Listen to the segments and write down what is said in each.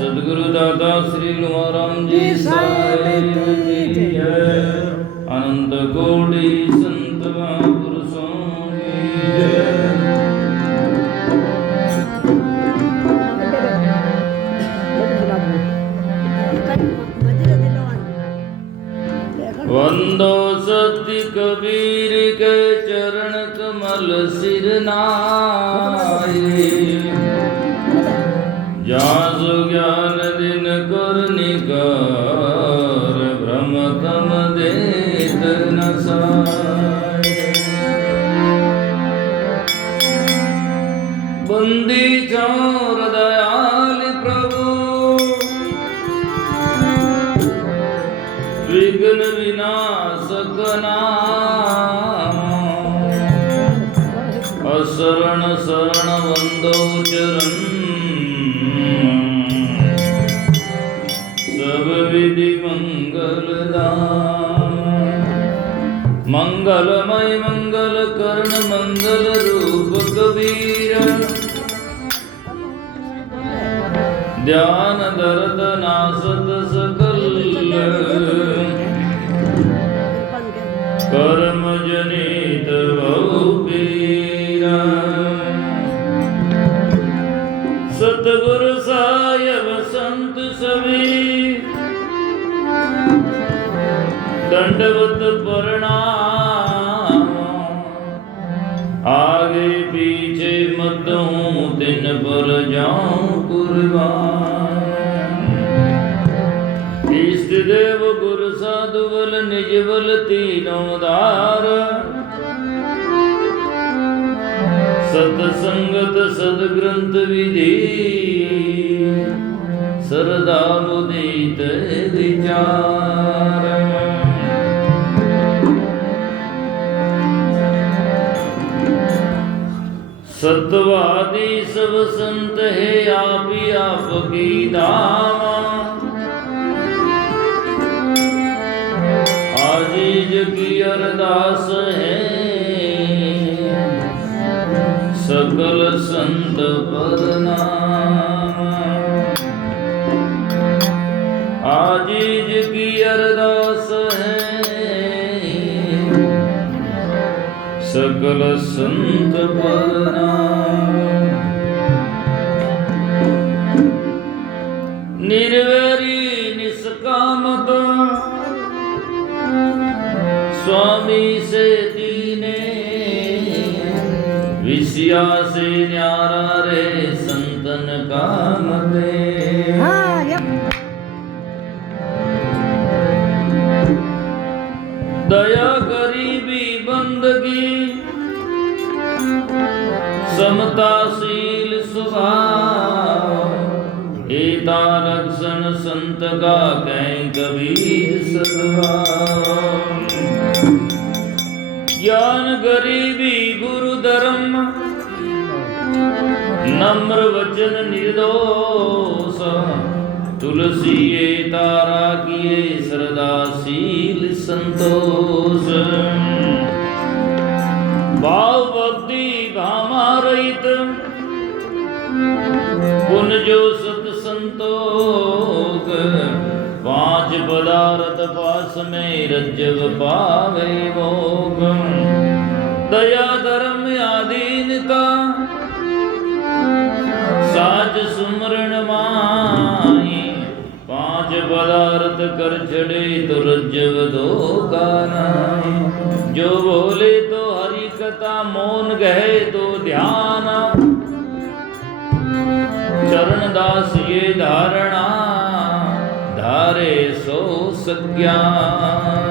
सदगुरु दादा श्री लुहाराम जी साहेब की जय। अनंत कोटि संत महापुरुषों की जय। वंदो सत्य कबीर के चरण कमल सिर नाये। जासु ज्ञान दिन कर निकार भ्रम तम देत न साय। बंदी चोर दयाल प्रभु विघ्न विनाशक नाम। असरण शरण वंदो चरण सब विधि मंगल दाम। मंगलमय मंगल कर्ण मंगल रूप कबीर। ध्यान दर्द नासत सकल कर्म जनित बहुपीरा। सतगुरु साहेब संत सभी दंडवत प्रणाम। आगे पीछे मत हूँ दिन पर जाऊं कुर्बान। इष्ट देव गुरु साधु बल निज बल तीनों धार। सतसंगत सदग्रंथ विधि सरदा मुदित विचार। सतवादी सब संत है आप ही आपकी दामा। आजीज की अरदास है सकल संत प्रणाम। आजीज की अरदास है सकल संत प्रणाम। निर्वैरी निष्कामत स्वामी से दीने। विषया से न्यारा रे संतन का मते। दया गरीबी बंदगी समताशील स्वभाव। एता रक्षण संत का कहीं कबीर सद्भाव। ज्ञान गरीबी गुरु धर्म नम्र वचन निर्दोष। तुलसी तारा किए श्रद्धाशील संतोष। भाव भक्ति भामा रहित पुन जो सत संतोष। पांच पदार्थ पास में रज्जव पावे भोग। दया धर्म आदीनता साज सुमरण माही। पांच पदार्थ कर चढ़े तो रज्जव दो गानाई। जो बोले तो हरि कथा मौन गहे तो ध्यान। चरण दास ये धारणा धारे सो सज्ञान।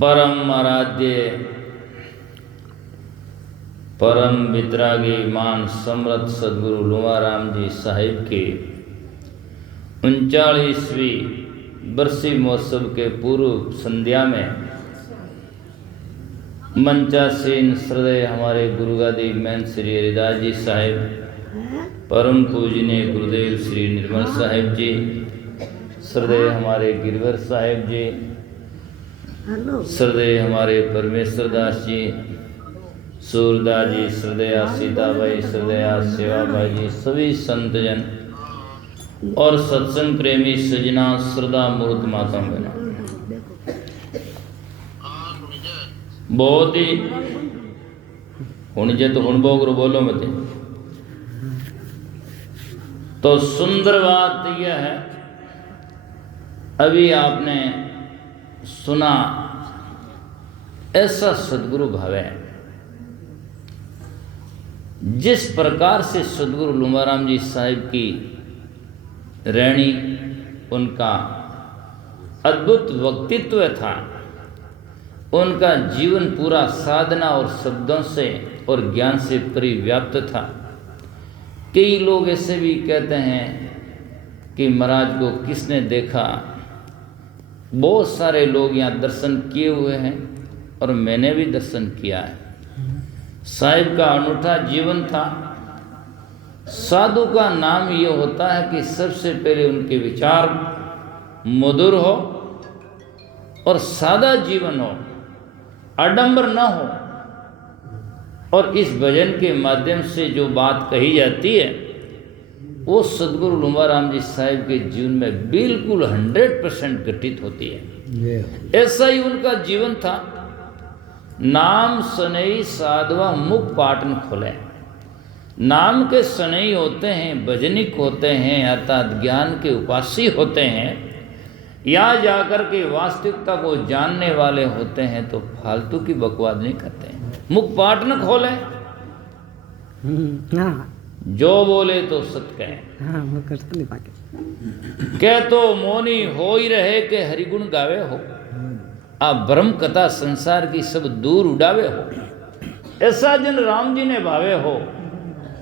परम आराध्य परम वितरागी मान समर्थ सदगुरु लुमाराम जी साहिब के 39वीं बरसी महोत्सव के पूर्व संध्या में मंचासीन श्रद्धेय हमारे गुरुगादी महंत श्री हरिदास जी साहिब, परम पूजनीय गुरुदेव श्री निर्मल साहिब जी, श्रद्धेय हमारे गिरवर साहिब जी, श्रद्धेय हमारे परमेश्वर दास जी, सूरदास जी, श्रद्धेय सीताबाई, श्रद्धेय सेवा भाई जी, सभी संतजन और सत्संग प्रेमी सजना श्रद्धा मूर्त माता बहनों, बहुत ही हुण तो हुण बोगरो बोलो मत। तो सुंदर बात यह है, अभी आपने सुना ऐसा सदगुरु भाव है। जिस प्रकार से सदगुरु लुमाराम जी साहिब की रहनी, उनका अद्भुत व्यक्तित्व था, उनका जीवन पूरा साधना और शब्दों से और ज्ञान से परिव्याप्त था। कई लोग ऐसे भी कहते हैं कि महाराज को किसने देखा। बहुत सारे लोग यहाँ दर्शन किए हुए हैं और मैंने भी दर्शन किया है। साहिब का अनूठा जीवन था। साधु का नाम ये होता है कि सबसे पहले उनके विचार मधुर हो और सादा जीवन हो, आडंबर न हो, और इस भजन के माध्यम से जो बात कही जाती है वो सदगुरु लुमाराम जी साहिब के जीवन में बिल्कुल 100% घटित होती है। ऐसा ही उनका जीवन था। नाम सनई साधवा मुख पाटन खोले। नाम के सनई होते हैं, भजनिक होते हैं, अर्थात ज्ञान के उपासी होते हैं, या जाकर के वास्तविकता को जानने वाले होते हैं, तो फालतू की बकवास नहीं करते हैं। मुख पाट न खोले, जो बोले तो सत कहे, कह तो मोनी हो ही रहे के हरिगुण गावे हो, आ ब्रह्म कथा संसार की सब दूर उड़ावे हो। ऐसा जन राम जी ने भावे हो,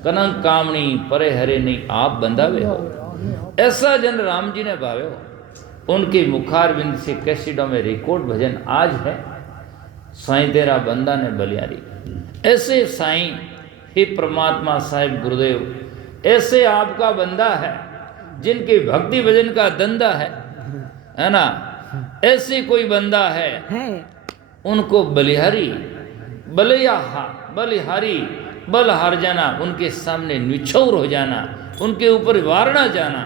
कनक कामणी परे हरे नहीं आप बंधावे हो। ऐसा जन राम जी ने भावे हो। उनके मुखारविंद से कैसेटों में रिकॉर्ड भजन आज है, साईं तेरा बंदा ने बलियारी। ऐसे साईं हे परमात्मा साहिब गुरुदेव, ऐसे आपका बंदा है जिनके भक्ति भजन का धंधा है ना। ऐसे कोई बंदा है उनको बलिहारी बलिहारी बल हार जाना, उनके सामने निछौर हो जाना, उनके ऊपर वारना जाना,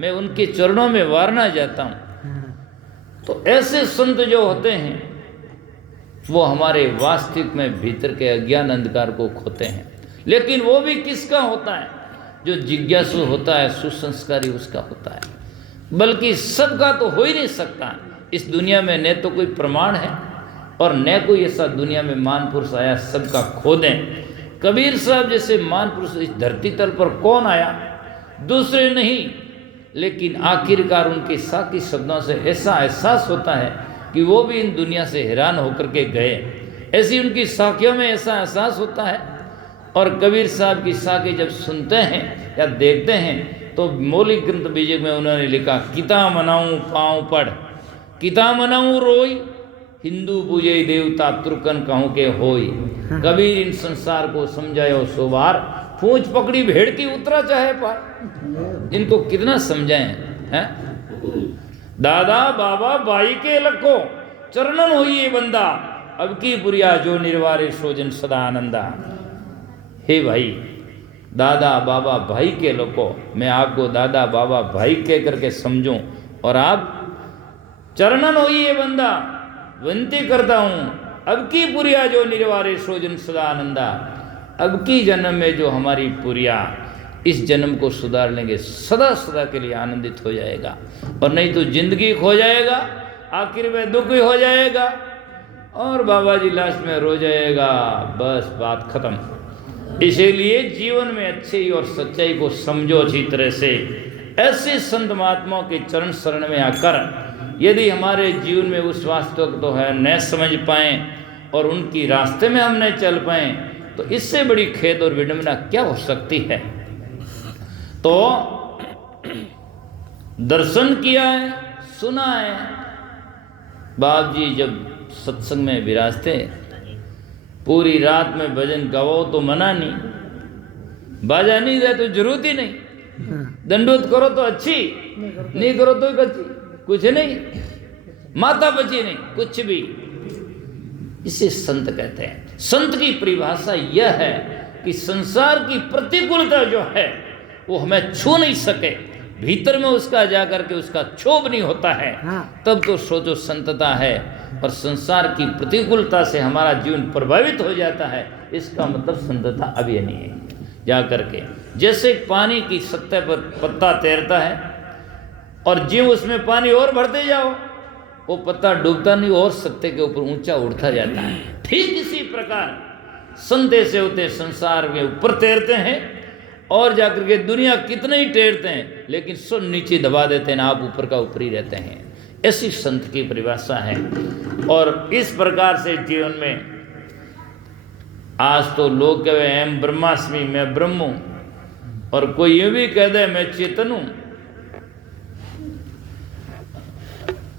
मैं उनके चरणों में वारना जाता हूँ। तो ऐसे संत जो होते हैं वो हमारे वास्तविक में भीतर के अज्ञान अंधकार को खोते हैं। लेकिन वो भी किसका होता है? जो जिज्ञासु होता है, सुसंस्कारी उसका होता है। बल्कि सबका तो हो ही नहीं सकता इस दुनिया में। न तो कोई प्रमाण है और न कोई ऐसा दुनिया में महान पुरुष आया सबका खो दें। कबीर साहब जैसे महान पुरुष इस धरती तल पर कौन आया? दूसरे नहीं, लेकिन आखिरकार उनके साकी शब्दों से ऐसा एहसास होता है कि वो भी इन दुनिया से हैरान होकर के गए। ऐसी उनकी साखियों में ऐसा एहसास होता है। और कबीर साहब की साखी जब सुनते हैं या देखते हैं तो मौलिक ग्रंथ बीजक में उन्होंने लिखा, किता मनाऊं पाँव पढ़, किता मनाऊं रोई, हिंदू पूजे देवता तुर्कन कहूँ के होई। कबीर इन संसार को समझायो सो बार, पूंछ पकड़ी भेड़ की उतरा चाहे पार। इनको कितना समझाएं हैं? दादा बाबा भाई के लखो चरणन होई ये बंदा, अब की पुरिया जो निर्वारे सोजन सदा आनंदा। हे भाई, दादा बाबा भाई के लोगों, मैं आपको दादा बाबा भाई कह करके समझूं और आप चरणन होई ये बंदा, विनती करता हूँ, अब की पुरिया जो निर्वारे सोजन सदा आनंदा। अब की जन्म में जो हमारी पुरिया इस जन्म को सुधार लेंगे, सदा सदा के लिए आनंदित हो जाएगा, और नहीं तो जिंदगी खो जाएगा, आखिर में दुख ही हो जाएगा और बाबा जी लास्ट में रो जाएगा, बस बात खत्म। इसीलिए जीवन में अच्छी और सच्चाई को समझो अच्छी तरह से। ऐसे संत महात्माओं के चरण शरण में आकर यदि हमारे जीवन में उस वास्तव तो है न समझ पाएँ और उनकी रास्ते में हम न चल पाएँ, तो इससे बड़ी खेद और विडंबना क्या हो सकती है। तो दर्शन किया है, सुना है। बाप जी जब सत्संग में विराजते, पूरी रात में भजन गाओ तो मना नहीं, बाजा नहीं दे तो जरूरत ही नहीं, दंडोत करो तो अच्छी, नहीं करो तो अच्छी, कुछ नहीं, माता बची नहीं, कुछ भी। इसे संत कहते हैं। संत की परिभाषा यह है कि संसार की प्रतिकूलता जो है वो हमें छू नहीं सके, भीतर में उसका जाकर के उसका क्षोभ नहीं होता है, तब तो सोचो संतता है। और संसार की प्रतिकूलता से हमारा जीवन प्रभावित हो जाता है, इसका मतलब संतता अभी नहीं है। जा करके जैसे पानी की सतह पर पत्ता तैरता है और जीव उसमें पानी और भरते जाओ, वो पत्ता डूबता नहीं और सत्य के ऊपर ऊंचा उड़ता जाता है। ठीक इसी प्रकार संत ऐसे होते हैं, संसार के ऊपर तैरते हैं और जाकर के दुनिया कितने ही तैरते हैं लेकिन सब नीचे दबा देते हैं, आप ऊपर का ऊपर ही रहते हैं। ऐसी संत की परिभाषा है। और इस प्रकार से जीवन में आज तो लोग कहे एम ब्रह्मास्मि, मैं ब्रह्म हूं, और कोई ये भी कह दे मैं चेतन हूं,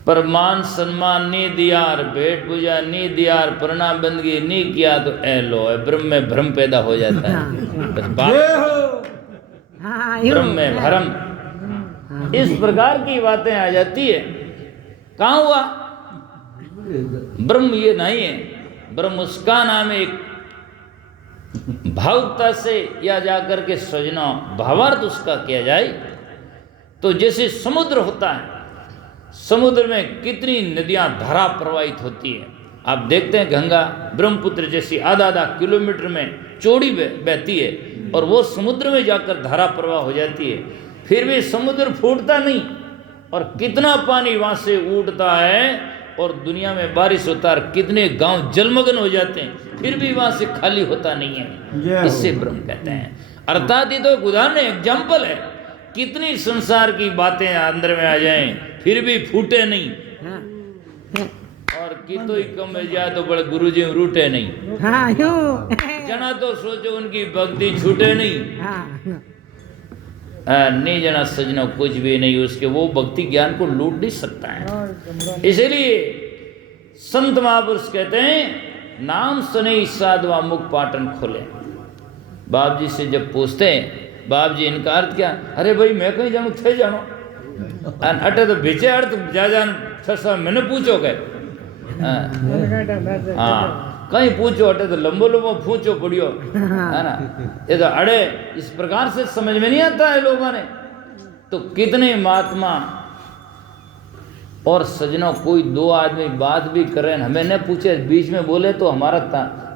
पर मान सम्मान नहीं दियार, भेंट पूजा नहीं दियार, प्रणाम बंदगी नहीं किया तो ए लो है ब्रह्म में भ्रम पैदा हो जाता है। बस बात ब्रह्म में भ्रम, इस प्रकार की बातें आ जाती है। कहाँ हुआ? ब्रह्म ये नहीं है, ब्रह्म उसका नाम है। एक भावुकता से या जाकर के सजना भावार्थ उसका किया जाए तो जैसे समुद्र होता है, समुद्र में कितनी नदियां धारा प्रवाहित होती है। आप देखते हैं गंगा ब्रह्मपुत्र जैसी आधा आधा किलोमीटर में चौड़ी बहती है और वो समुद्र में जाकर धारा प्रवाह हो जाती है, फिर भी समुद्र फूटता नहीं और कितना पानी वहां से उठता है और दुनिया में बारिश होता है, कितने गांव जलमग्न हो जाते हैं, फिर भी वहां से खाली होता नहीं है। इससे ब्रह्म कहते हैं। अर्थात ये तो एक उदाहरण है, एग्जाम्पल है। कितनी संसार की बातें अंदर में आ जाएं फिर भी फूटे नहीं, और कितो ही कम हो जाए तो बड़े गुरुजी रूठे नहीं। जना तो सोचो उनकी भक्ति छूटे नहीं, नहीं जना सजना कुछ भी नहीं, उसके वो भक्ति ज्ञान को लूट नहीं सकता है। इसलिए संत महापुरुष कहते हैं नाम सुने साधवा मुख पाटन खोले। बाप जी से जब पूछते हैं बाप जी इनका अर्थ क्या, अरे भाई मैं कहीं जानू थे जानो अटे तो बेचे अर्थ जा जान सर मैंने पूछो गए, हाँ कहीं पूछो अटे तो लंबो लंबो पूछो पड़ियो है ना, ये तो अड़े इस प्रकार से समझ में नहीं आता है लोगों ने। तो कितने महात्मा और सजनों कोई दो आदमी बात भी करें हमें न पूछे बीच में बोले तो हमारा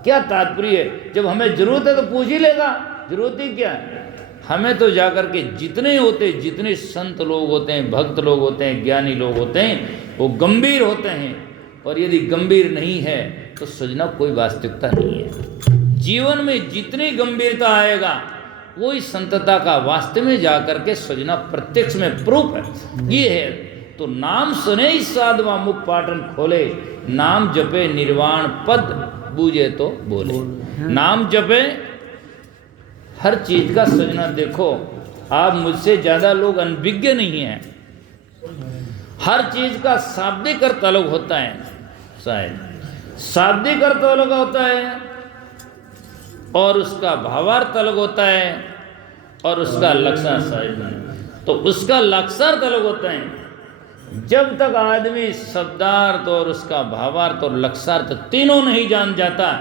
क्या तात्पर्य है? जब हमें जरूरत है तो पूछ ही लेगा, जरूरत ही क्या है। हमें तो जाकर के जितने होते, जितने संत लोग होते हैं, भक्त लोग होते हैं, ज्ञानी लोग होते हैं, वो गंभीर होते हैं, और यदि गंभीर नहीं है तो सजना कोई वास्तविकता नहीं है। जीवन में जितनी गंभीरता आएगा वही संतता का वास्तव में जाकर के सजना प्रत्यक्ष में प्रूफ है। ये है तो नाम सुने ही साधवा मुख पाटन खोले, नाम जपे निर्वाण पद बूझे तो बोले। नाम जपे हर चीज का सजना। देखो आप मुझसे ज्यादा लोग अनभिज्ञ नहीं हैं, हर चीज का शाब्दिक अर्थ अलग होता है, शायद शाब्दिक अर्थ अलग होता है और उसका भावार्थ अलग होता है और उसका लक्षणार्थ, तो उसका लक्षणार्थ अलग होता है। जब तक आदमी शब्दार्थ और उसका भावार्थ और लक्षणार्थ तीनों नहीं जान जाता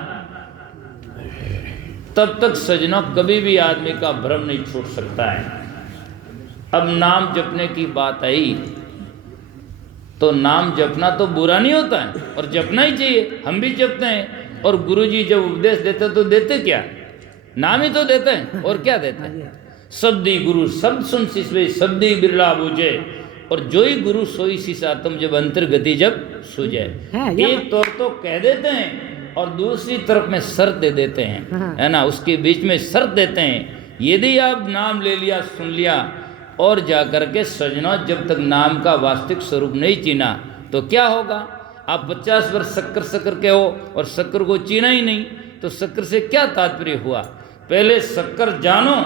तब तक सजना कभी भी आदमी का भ्रम नहीं छूट सकता है। अब नाम जपने की बात आई तो नाम जपना तो बुरा नहीं होता है और जपना ही चाहिए, हम भी जपते हैं। और गुरुजी जब उपदेश देते तो देते क्या, नाम ही तो देते हैं और क्या देते हैं। शब्दी गुरु शब्द सुन शिष्य शब्दी बिरला बूझे, और जो ही गुरु सोई शिष्य तुम जब अंतर्गति जब सूझे। एक तौर तो कह देते हैं और दूसरी तरफ में शर्त दे देते हैं, है ना, उसके बीच में शर्त देते हैं। यदि आप नाम ले लिया सुन लिया और जाकर के सजना जब तक नाम का वास्तविक स्वरूप नहीं चीना तो क्या होगा? आप 50 वर्ष शक्कर के हो और शक्कर को चीना ही नहीं, तो शक्कर से क्या तात्पर्य हुआ? पहले शक्कर जानो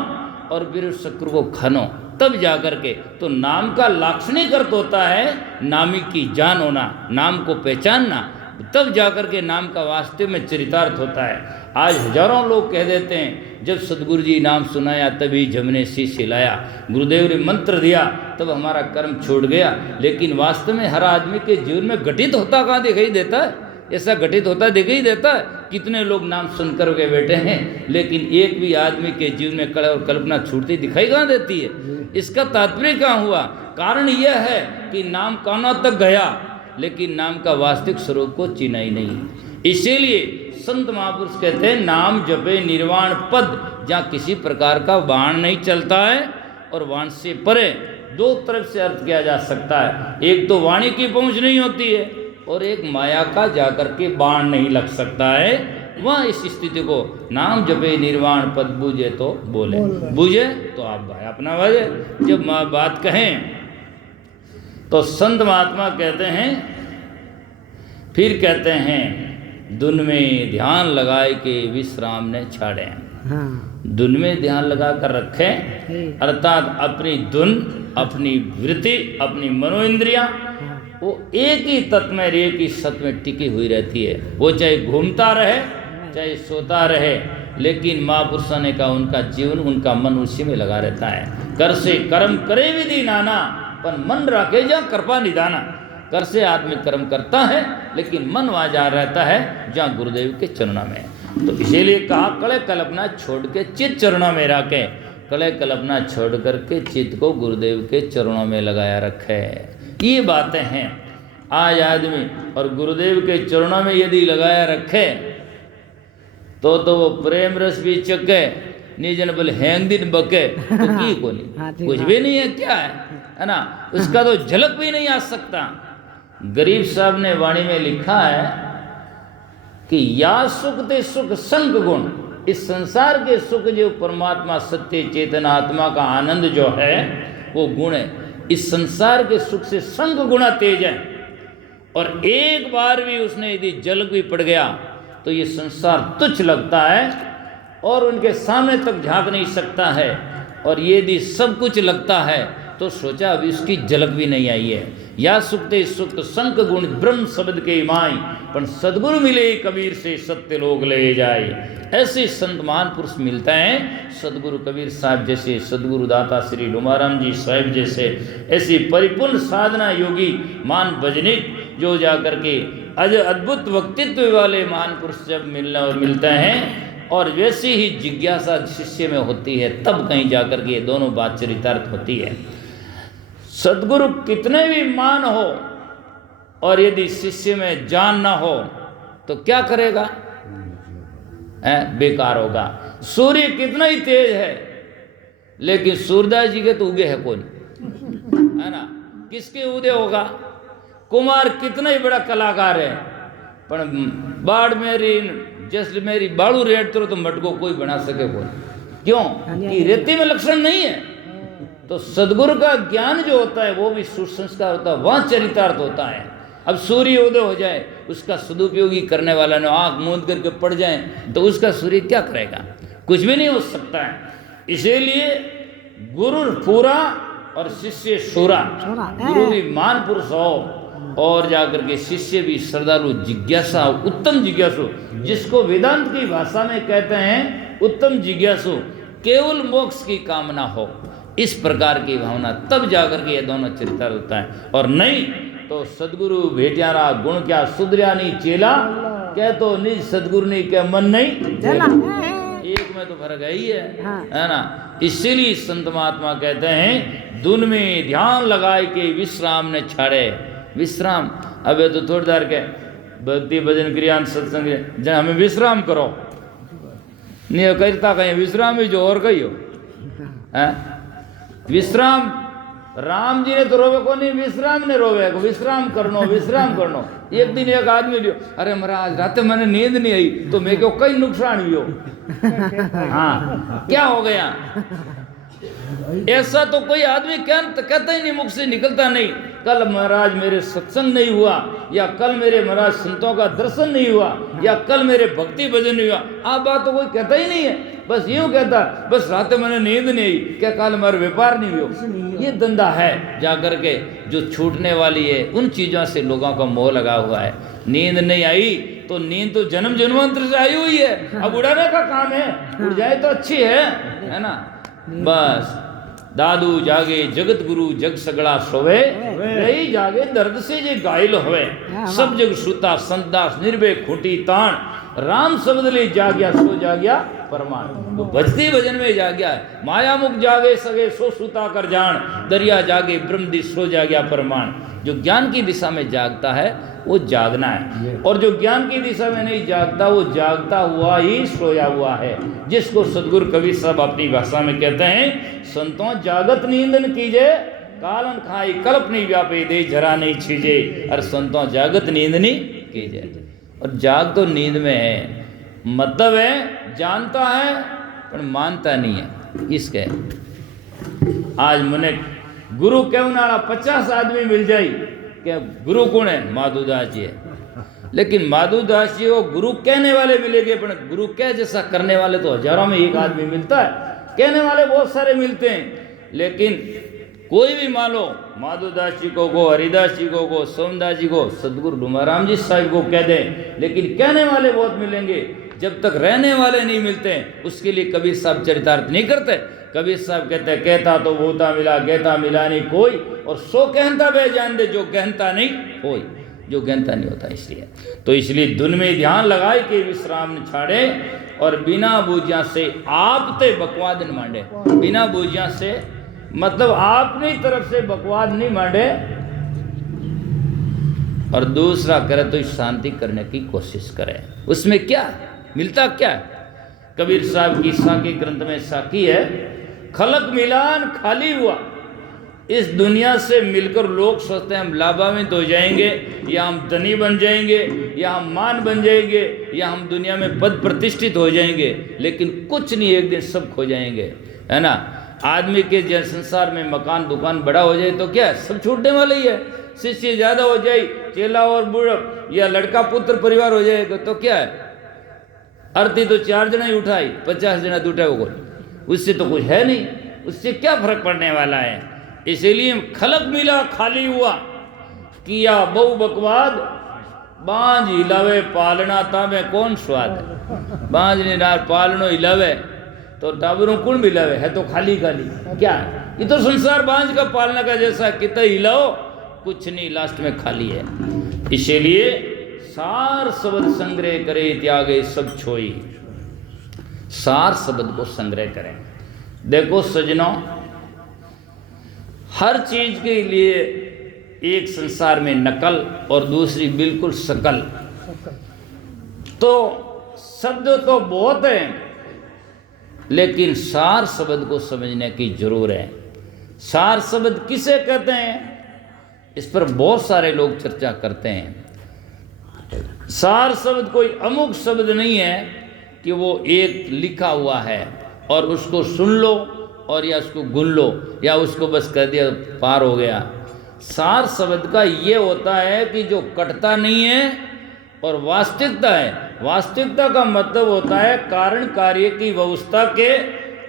और फिर उस शक्कर को खानो, तब जाकर के। तो नाम का लाक्षणिक अर्थ होता है नामी की जान होना, नाम को पहचानना, तब जाकर के नाम का वास्तव में चरितार्थ होता है। आज हजारों लोग कह देते हैं जब सदगुरु जी नाम सुनाया तभी जमने शीश हिलाया, गुरुदेव ने मंत्र दिया तब हमारा कर्म छूट गया। लेकिन वास्तव में हर आदमी के जीवन में घटित होता कहाँ दिखाई देता है? ऐसा घटित होता दिखाई देता है? कितने लोग नाम सुनकर के बैठे हैं, लेकिन एक भी आदमी के जीवन में कला और कल्पना छूटती दिखाई कहाँ देती है? इसका तात्पर्य कहाँ हुआ? कारण यह है कि नाम कानों तक गया लेकिन नाम का वास्तविक स्वरूप को चिन्हा ही नहीं। इसीलिए संत महापुरुष कहते हैं नाम जपे निर्वाण पद, जहाँ किसी प्रकार का बाण नहीं चलता है और बाण से परे। दो तरफ से अर्थ किया जा सकता है, एक तो वाणी की पहुंच नहीं होती है और एक माया का जाकर के बाण नहीं लग सकता है। वह इस स्थिति को नाम जपे निर्वाण पद बूझे तो बोले, बूझे तो आप भाई अपना बजे। जब बात कहें तो संत महात्मा कहते हैं, फिर कहते हैं धुन में ध्यान लगाए के विश्राम ने छाड़े। धुन में ध्यान लगा कर रखें, अर्थात अपनी धुन, अपनी वृत्ति, अपनी मनोइंद्रियां वो एक ही तत्व में, एक ही सत्य में टिकी हुई रहती है। वो चाहे घूमता रहे चाहे सोता रहे, लेकिन महापुरुषों ने कहा उनका जीवन, उनका मन उसी में लगा रहता है। कर से कर्म करे विधि नाना, पर मन रखे जा कृपा निदाना। कर से आदमी कर्म करता है लेकिन मन वहाँ जा रहता है जहाँ गुरुदेव के चरणों में। तो इसीलिए कहा कले कल्पना छोड़ के चित्त चरणों में रखे। कले कल्पना छोड़ करके चित्त को गुरुदेव के चरणों में लगाया रखे। ये बातें हैं आज आदमी, और गुरुदेव के चरणों में यदि लगाया रखे तो वो प्रेम रस भी चके, निजन बल हैंग दिन बके तो की को नहीं, कुछ भी नहीं है, क्या है ना? उसका तो झलक भी नहीं आ सकता। गरीब साहब ने वाणी में लिखा है कि या सुख ते सुख संग गुण, इस संसार के सुख जो परमात्मा सत्य चेतन आत्मा का आनंद जो है वो गुण है। इस संसार के सुख से संग गुणा तेज है, और एक बार भी उसने यदि जल भी पड़ गया तो ये संसार तुच्छ लगता है और उनके सामने तक झांक नहीं सकता है। और यदि सब कुछ लगता है तो सोचा अभी उसकी झलक भी नहीं आई है। या सुखते सुख संक गुण ब्रह्म शब्द के माई, पर सदगुरु मिले कबीर से सत्य लोग ले जाए। ऐसे संत महान पुरुष मिलते हैं, सदगुरु कबीर साहब जैसे, सदगुरु दाता श्री डुमाराम जी साहिब जैसे, ऐसी परिपूर्ण साधना योगी मान भजनिक जो जाकर के अद्भुत व्यक्तित्व वाले महान पुरुष जब मिलते हैं, और वैसी ही जिज्ञासा शिष्य में होती है, तब कहीं जाकर के ये दोनों बात चरितार्थ होती है। सदगुरु कितने भी मान हो और यदि शिष्य में जान ना हो तो क्या करेगा? बेकार होगा। सूर्य कितना ही तेज है लेकिन सूर्यदास जी के तो उगे है कौन, है ना? किसके उदय होगा? कुमार कितना ही बड़ा कलाकार है, पर बाढ़ मेरी जैसलमेरी बाड़ू रेट तो मटको कोई बना सके कौन? क्यों कि रेती में लक्षण नहीं है। तो सदगुरु का ज्ञान जो होता है वो भी सुसंस्कार होता है, वह चरितार्थ होता है। अब सूर्य उदय हो जाए, उसका सदुपयोगी करने वाला ने आंख मूंद करके पड़ जाए तो उसका सूर्य क्या करेगा? कुछ भी नहीं हो सकता है। इसीलिए गुरु पूरा और शिष्य शूरा। गुरु भी मान पुरुष हो और जाकर के शिष्य भी श्रद्धालु, जिज्ञासा, उत्तम जिज्ञासु, जिसको वेदांत की भाषा में कहते हैं उत्तम जिज्ञासु, केवल मोक्ष की कामना हो, इस प्रकार की भावना, तब जाकर के ये दोनों चरितार्थ होता है। और नहीं तो सदगुरु भेट्यारा गुण क्या सुधरिया नहीं चेला, कह तो निज सदगुरु नहीं कह मन नहीं, एक में तो फर्क है ही है ना? इसीलिए संत महात्मा कहते हैं धुन में ध्यान लगाए के विश्राम ने छाड़े। विश्राम अब तो थोड़ी देर के भक्ति भजन क्रिया सत्संग जहाँ हमें विश्राम करो नहीं करता, कहीं विश्राम ही जो और कही हो है? विश्राम राम जी ने तो रोवे को नहीं, विश्राम ने रोवे को, विश्राम करनो विश्राम करनो। एक दिन एक आदमी लियो, अरे महाराज रात मैंने नींद नहीं आई तो मैं क्यों कई नुकसान भी हो। हाँ क्या हो गया? ऐसा तो कोई आदमी कहता ही नहीं, मुख से निकलता नहीं। कल महाराज मेरे सत्संग नहीं हुआ, या कल मेरे महाराज संतों का दर्शन नहीं हुआ, या कल मेरे भक्ति भजन नहीं हुआ, आप बात तो कोई कहता ही नहीं है। बस यूं कहता, बस रात मैंने नींद नहीं आई, क्या कल हमारा व्यापार नहीं हुआ। ये धंधा है जाकर के जो छूटने वाली है, उन चीज़ों से लोगों का मोह लगा हुआ है। नींद नहीं आई तो नींद तो जन्म जन्मांतर से आई हुई है, अब उड़ाने का काम है, उड़ जाए तो अच्छी है ना। बस दादू जागे जगत गुरु जग सगड़ा सोवे, रही जागे दर्द से जे घायल होवे, सब जग सुता संतदास निर्भय खूंटी ताण, राम शब्द ले जाग्या सो जाग्या परमाण। तो भजती भजन में जाग्या है, माया मुख जागे सगे सो सुता कर जान, दरिया जागे ब्रह्म दिश सो जाग्या परमाण। जो ज्ञान की दिशा में जागता है वो जागना है, और जो ज्ञान की दिशा में नहीं जागता वो जागता हुआ ही सोया हुआ है, जिसको सदगुरु कबीर साहब अपनी भाषा में कहते हैं, संतों जागत नींदन कीजे, कालन खाई कल्प नहीं व्यापे दे जरा नहीं छीजे, और संतों जागत नींद नहीं कीजे। और जाग तो नींद में है, मतलब है जानता है पर मानता नहीं है। इसके आज मुने गुरु कहने वाला 50 आदमी मिल जाए क्या गुरु कौन है, माधुदास जी है, लेकिन माधुदास जी को गुरु कहने वाले मिलेंगे, पर गुरु कह जैसा करने वाले तो हजारों में एक आदमी मिलता है, कहने वाले बहुत सारे मिलते हैं, लेकिन कोई भी मान लो माधुदास जी को हरिदास जी को सोमदास जी को सदगुरु डूमाराम जी साहिब को कह दें, लेकिन कहने वाले बहुत मिलेंगे, जब तक रहने वाले नहीं मिलते उसके लिए कबीर साहब चरितार्थ नहीं करते। कबीर साहब कहते कहता तो भूता मिला, कहता मिला नहीं कोई, और सो कहता वे जान दे जो कहता नहीं कोई, जो कहता नहीं होता। इसलिए धुन में ध्यान लगाए कि विश्राम न छाड़े, और बिना बूझिया से आप ते बकवाद न मांडे। बिना बूझिया से मतलब आपनी तरफ से बकवाद नहीं मांडे, और दूसरा करे तो शांति करने की कोशिश करे। उसमें क्या मिलता, क्या कबीर साहब की साकी ग्रंथ में साकी है, खलक मिलान खाली हुआ। इस दुनिया से मिलकर लोग सोचते हैं हम लाभान्वित हो जाएंगे, या हम धनी बन जाएंगे, या हम मान बन जाएंगे, या हम दुनिया में पद प्रतिष्ठित हो जाएंगे, लेकिन कुछ नहीं, एक दिन सब खो जाएंगे, है ना। आदमी के जन संसार में मकान दुकान बड़ा हो जाए तो क्या सब छूटने वाला ही है। शिष्य ज़्यादा हो जाए, चेला और बूढ़ा या लड़का पुत्र परिवार हो जाएगा तो क्या है, आरती तो 4 जना ही उठाई, 50 जना उठाए वो, उससे तो कुछ है नहीं, उससे क्या फर्क पड़ने वाला है। इसीलिए खलक मिला खाली हुआ, किया बहु बकवाद, बांझ हिलावे पालना था में कौन स्वाद है। बांझ ने नार पालनो हिलावे तो टाबरों कौन मिलावे, है तो खाली खाली, क्या ये तो संसार बांझ का पालना का जैसा, कितना हिलाओ कुछ नहीं, लास्ट में खाली है। इसीलिए सार शब्द संग्रह करे त्यागे सब छोई, सार शब्द को संग्रह करें। देखो सजनों, हर चीज के लिए एक संसार में नकल और दूसरी बिल्कुल सकल। तो शब्द तो बहुत है, लेकिन सार शब्द को समझने की जरूर है। सार शब्द किसे कहते हैं, इस पर बहुत सारे लोग चर्चा करते हैं। सार शब्द कोई अमुक शब्द नहीं है कि वो एक लिखा हुआ है और उसको सुन लो और या उसको गुन लो या उसको बस कर दिया पार हो गया। सार शब्द का ये होता है कि जो कटता नहीं है और वास्तविकता है। वास्तविकता का मतलब होता है कारण कार्य की व्यवस्था के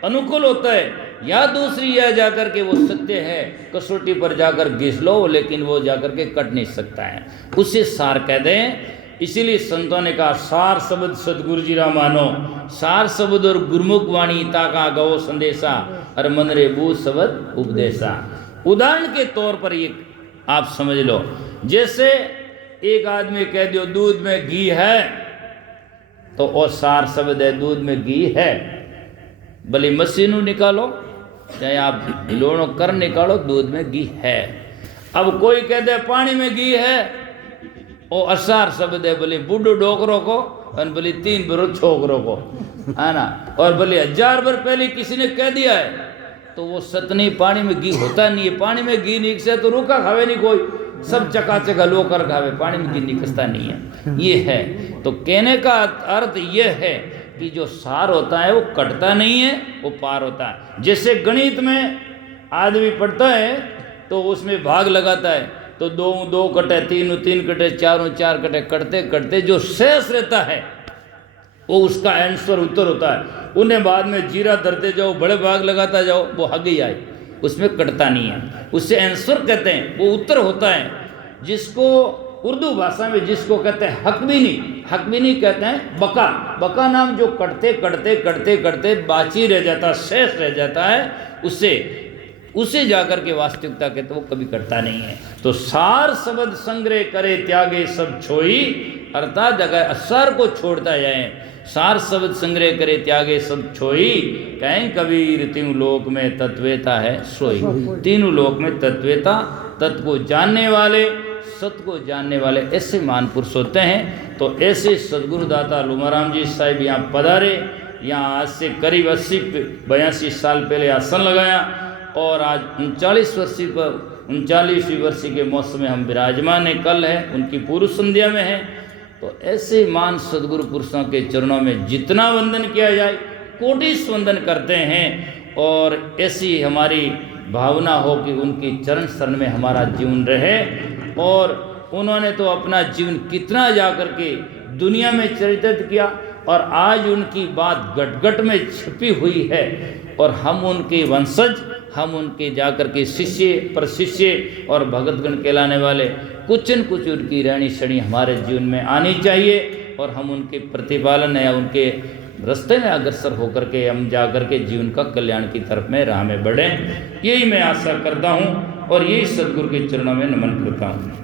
अनुकूल होता है, या दूसरी यह जाकर के वो सत्य है, कसौटी पर जाकर घिस लो लेकिन वो जाकर के कट नहीं सकता है, उसे सार कह दें। इसीलिए संतों ने कहा सार शब्द सदगुरु जी रा मानो, सार शब्द और गुरमुख वाणी ताका गवो संदेशा और मन रे बूझ शब्द उपदेशा। उदाहरण के तौर पर ये आप समझ लो, जैसे एक आदमी कह दियो दूध में घी है तो वो सार शब्द है, दूध में घी है। भले मशीनों निकालो चाहे आप लोणो कर निकालो, दूध में घी है। अब कोई कह दे पानी में घी है, वो असार शब्द है। भले बूढ़ो डोकरों को और भले 3 बरस छोकरों को, है ना। और भले 1000 बार पहले किसी ने कह दिया है तो वो सतनी पानी में घी होता नहीं है। पानी में घी निकसे तो रूखा खावे नहीं कोई, सब चकाचक हलवा कर खावे, पानी में घी निकसता नहीं है। ये है तो कहने का अर्थ ये है कि जो सार होता है वो कटता नहीं है, वो पार होता है। जैसे गणित में आदमी पढ़ता है तो उसमें भाग लगाता है, तो दो दो कटे, तीन तीन कटे, चारों चार कटे, करते करते जो शेष रहता है वो उसका आंसर उत्तर होता है। उन्हें बाद में जीरा धरते जाओ, बड़े भाग लगाता जाओ, वो हग ही आए, उसमें कटता नहीं है। उससे आंसर कहते हैं, वो उत्तर होता है, जिसको उर्दू भाषा में जिसको कहते हैं हकबिनी कहते हैं बका। बका नाम जो कटते करते करते करते बाची रह जाता, शेष रह जाता है, उसे जाकर के वास्तविकता कहते, वो कभी करता नहीं है। तो सार शब्द संग्रह करे त्यागे सब छोई, अर्थात अगर असर को छोड़ता जाए, सार शब्द संग्रह करे त्यागे सब छोई, कहें कबीर तीनों लोक में तत्वेता है सोई। तीनों लोक में तत्वेता, तत्व को जानने वाले, सत्य को जानने वाले ऐसे महान पुरुष होते हैं। तो ऐसे सदगुरुदाता लुमाराम जी साहिब यहाँ पधारे, यहाँ आज से करीब 82 साल पहले आसन लगाया और आज 39वीं वर्षी के मौसम में हम विराजमान हैं, कल है उनकी पूर्व संध्या में है। तो ऐसे महान सदगुरु पुरुषों के चरणों में जितना वंदन किया जाए कोटि वंदन करते हैं, और ऐसी हमारी भावना हो कि उनकी चरण शरण में हमारा जीवन रहे। और उन्होंने तो अपना जीवन कितना जा कर के दुनिया में चरित्र किया, और आज उनकी बात गट में छिपी हुई है, और हम उनके वंशज, हम उनके जाकर के शिष्य प्रशिष्य और भगतगण कहलाने वाले, कुछ न कुछ उनकी रहनी सहनी हमारे जीवन में आनी चाहिए, और हम उनके प्रतिपालन या उनके रास्ते में अग्रसर होकर के हम जाकर के जीवन का कल्याण की तरफ में राह में बढ़ें। यही मैं आशा करता हूँ और यही सदगुरु के चरणों में नमन करता हूँ।